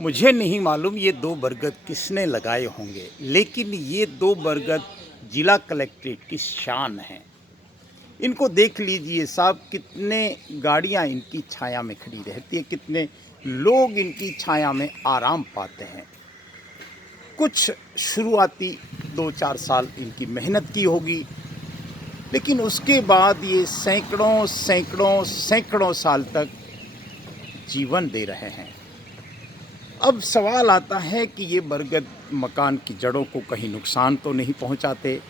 मुझे नहीं मालूम ये 2 बरगद किसने लगाए होंगे, लेकिन ये 2 बरगद जिला कलेक्ट्रेट की शान हैं। इनको देख लीजिए साहब, कितने गाड़ियाँ इनकी छाया में खड़ी रहती है, कितने लोग इनकी छाया में आराम पाते हैं। कुछ शुरुआती 2-4 साल इनकी मेहनत की होगी, लेकिन उसके बाद ये सैकड़ों साल तक जीवन दे रहे हैं। अब सवाल आता है कि ये बरगद मकान की जड़ों को कहीं नुकसान तो नहीं पहुंचाते।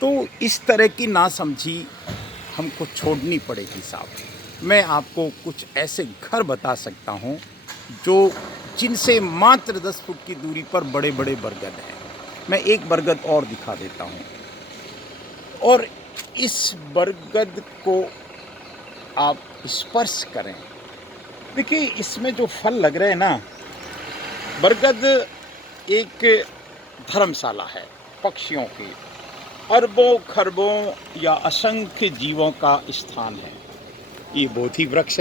तो इस तरह की नासमझी हमको छोड़नी पड़ेगी साहब। मैं आपको कुछ ऐसे घर बता सकता हूं जो जिनसे मात्र 10 फुट की दूरी पर बड़े बड़े बरगद हैं। मैं एक बरगद और दिखा देता हूं, और इस बरगद को आप स्पर्श करें। देखिए, इसमें जो फल लग रहे हैं ना, बरगद एक धर्मशाला है पक्षियों की। अरबों खरबों या असंख्य जीवों का स्थान है। ये बोधि वृक्ष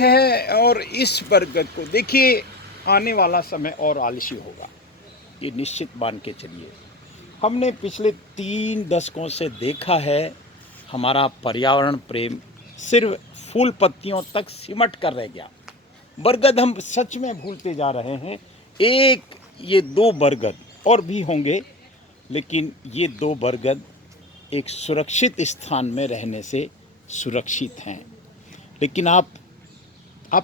है। और इस बरगद को देखिए, आने वाला समय और आलसी होगा, ये निश्चित मान के चलिए। हमने पिछले 3 दशकों से देखा है, हमारा पर्यावरण प्रेम सिर्फ फूल पत्तियों तक सिमट कर रह गया। बरगद हम सच में भूलते जा रहे हैं। ये 2 बरगद और भी होंगे, लेकिन ये 2 बरगद एक सुरक्षित स्थान में रहने से सुरक्षित हैं। लेकिन आप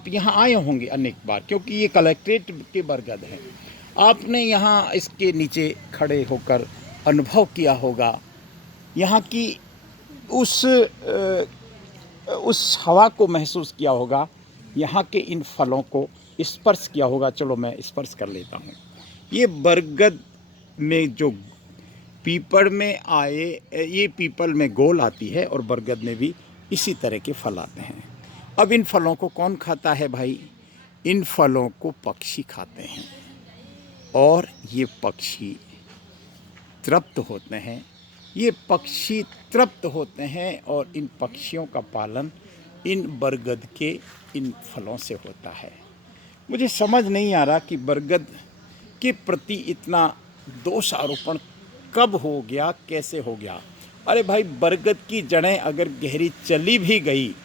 यहाँ आए होंगे अनेक बार, क्योंकि ये कलेक्ट्रेट के बरगद हैं। आपने यहाँ इसके नीचे खड़े होकर अनुभव किया होगा, यहाँ की उस हवा को महसूस किया होगा, यहाँ के इन फलों को स्पर्श किया होगा। चलो मैं स्पर्श कर लेता हूँ। ये बरगद में जो पीपल में गोल आती है, और बरगद में भी इसी तरह के फल आते हैं। अब इन फलों को कौन खाता है भाई? इन फलों को पक्षी खाते हैं, और ये पक्षी तृप्त होते हैं। और इन पक्षियों का पालन इन बरगद के इन फलों से होता है। मुझे समझ नहीं आ रहा कि बरगद के प्रति इतना दोष आरोपण कब हो गया, कैसे हो गया। अरे भाई, बरगद की जड़ें अगर गहरी चली भी गई,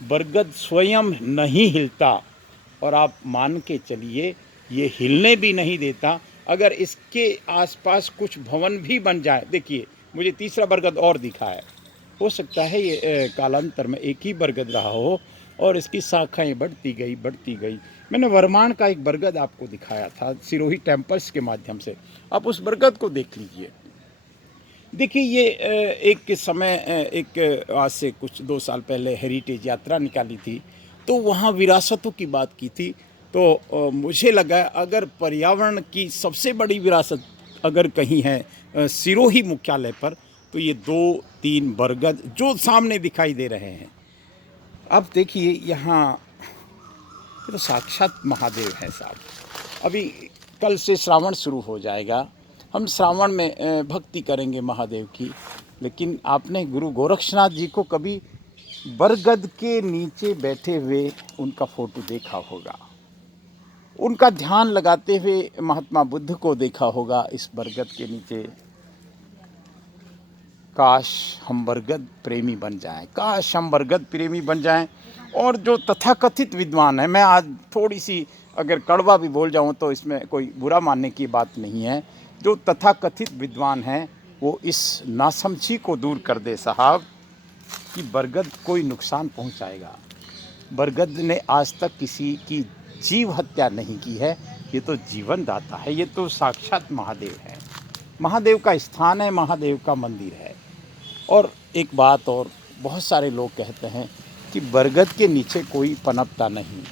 बरगद स्वयं नहीं हिलता, और आप मान के चलिए ये हिलने भी नहीं देता। अगर इसके आसपास कुछ भवन भी बन जाए, देखिए मुझे तीसरा बरगद और दिखा है। हो सकता है ये कालांतर में एक ही बरगद रहा हो, और इसकी शाखाएं बढ़ती गई। मैंने वर्माण का एक बरगद आपको दिखाया था सिरोही टेम्पल्स के माध्यम से। आप उस बरगद को देख लीजिए। देखिए, ये एक आज से कुछ 2 साल पहले हेरिटेज यात्रा निकाली थी, तो वहाँ विरासतों की बात की थी। तो मुझे लगा, अगर पर्यावरण की सबसे बड़ी विरासत अगर कहीं है सिरोही मुख्यालय पर, तो ये 2-3 बरगद जो सामने दिखाई दे रहे हैं। अब देखिए, यहाँ तो साक्षात महादेव है साहब। अभी कल से श्रावण शुरू हो जाएगा, हम श्रावण में भक्ति करेंगे महादेव की। लेकिन आपने गुरु गोरक्षनाथ जी को कभी बरगद के नीचे बैठे हुए उनका फोटो देखा होगा, उनका ध्यान लगाते हुए महात्मा बुद्ध को देखा होगा इस बरगद के नीचे। काश हम बरगद प्रेमी बन जाएं। और जो तथाकथित विद्वान है, मैं आज थोड़ी सी अगर कड़वा भी बोल जाऊं तो इसमें कोई बुरा मानने की बात नहीं है। जो तथाकथित विद्वान हैं, वो इस नासमझी को दूर कर दे साहब कि बरगद कोई नुकसान पहुंचाएगा। बरगद ने आज तक किसी की जीव हत्या नहीं की है। ये तो जीवन दाता है, ये तो साक्षात महादेव है। महादेव का स्थान है, महादेव का मंदिर है। और एक बात और, बहुत सारे लोग कहते हैं कि बरगद के नीचे कोई पनपता नहीं।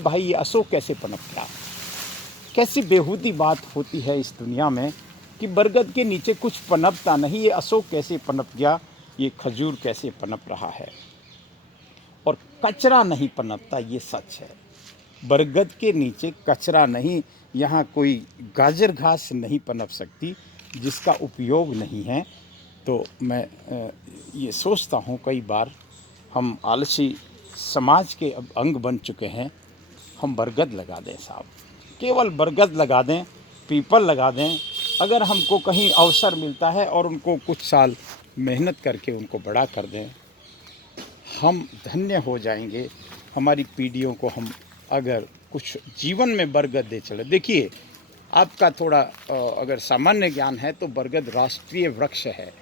भाई, ये अशोक कैसे पनप गया? कैसी बेहूदी बात होती है इस दुनिया में कि बरगद के नीचे कुछ पनपता नहीं। ये अशोक कैसे पनप गया? ये खजूर कैसे पनप रहा है? और कचरा नहीं पनपता, ये सच है। बरगद के नीचे कचरा नहीं, यहाँ कोई गाजर घास नहीं पनप सकती जिसका उपयोग नहीं है। तो मैं ये सोचता हूँ, कई बार हम आलसी समाज के अब अंग बन चुके हैं। हम बरगद लगा दें साहब, केवल बरगद लगा दें, पीपल लगा दें। अगर हमको कहीं अवसर मिलता है और उनको कुछ साल मेहनत करके उनको बड़ा कर दें, हम धन्य हो जाएंगे। हमारी पीढ़ियों को हम अगर कुछ जीवन में बरगद दे चले। देखिए, आपका थोड़ा अगर सामान्य ज्ञान है तो बरगद राष्ट्रीय वृक्ष है।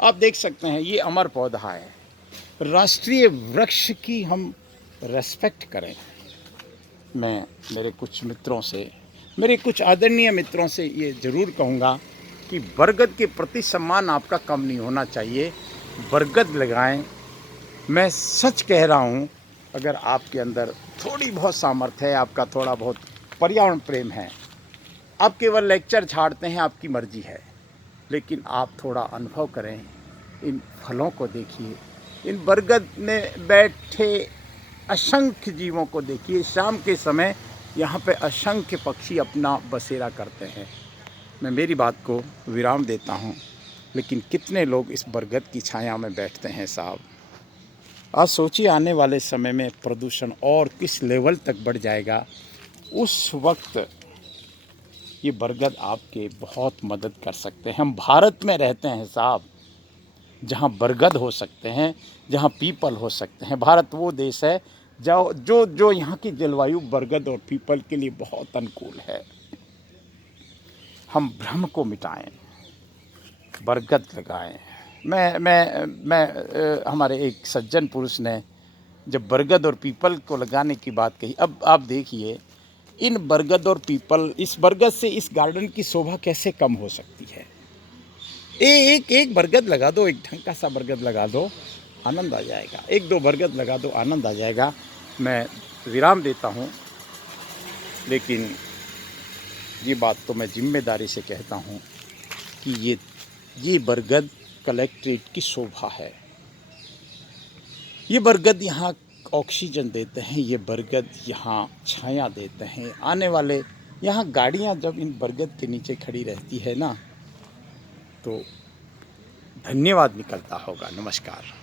आप देख सकते हैं ये अमर पौधा है। राष्ट्रीय वृक्ष की हम रेस्पेक्ट करें। मैं मेरे कुछ मित्रों से, मेरे कुछ आदरणीय मित्रों से ये ज़रूर कहूँगा कि बरगद के प्रति सम्मान आपका कम नहीं होना चाहिए। बरगद लगाएं। मैं सच कह रहा हूँ, अगर आपके अंदर थोड़ी बहुत सामर्थ्य है, आपका थोड़ा बहुत पर्यावरण प्रेम है, आप केवल लेक्चर झाड़ते हैं, आपकी मर्जी है, लेकिन आप थोड़ा अनुभव करें, इन फलों को देखिए, इन बरगद में बैठे असंख्य जीवों को देखिए। शाम के समय यहाँ पे असंख्य पक्षी अपना बसेरा करते हैं। मैं मेरी बात को विराम देता हूँ, लेकिन कितने लोग इस बरगद की छाया में बैठते हैं साहब। आज सोचिए आने वाले समय में प्रदूषण और किस लेवल तक बढ़ जाएगा। उस वक्त ये बरगद आपके बहुत मदद कर सकते हैं। हम भारत में रहते हैं साहब, जहाँ बरगद हो सकते हैं, जहाँ पीपल हो सकते हैं। भारत वो देश है जो यहाँ की जलवायु बरगद और पीपल के लिए बहुत अनुकूल है। हम भ्रम को मिटाएं, बरगद लगाएं। मैं हमारे एक सज्जन पुरुष ने जब बरगद और पीपल को लगाने की बात कही, अब आप देखिए इन बरगद और पीपल, इस बरगद से इस गार्डन की शोभा कैसे कम हो सकती है। एक बरगद लगा दो, एक ढंग का सा बरगद लगा दो, आनंद आ जाएगा। एक दो बरगद लगा दो, आनंद आ जाएगा। मैं विराम देता हूँ, लेकिन ये बात तो मैं जिम्मेदारी से कहता हूँ कि ये बरगद कलेक्ट्रेट की शोभा है। ये बरगद यहाँ ऑक्सीजन देते हैं, ये बरगद यहाँ छाया देते हैं। आने वाले यहाँ गाड़ियाँ जब इन बरगद के नीचे खड़ी रहती है ना, तो धन्यवाद निकलता होगा। नमस्कार।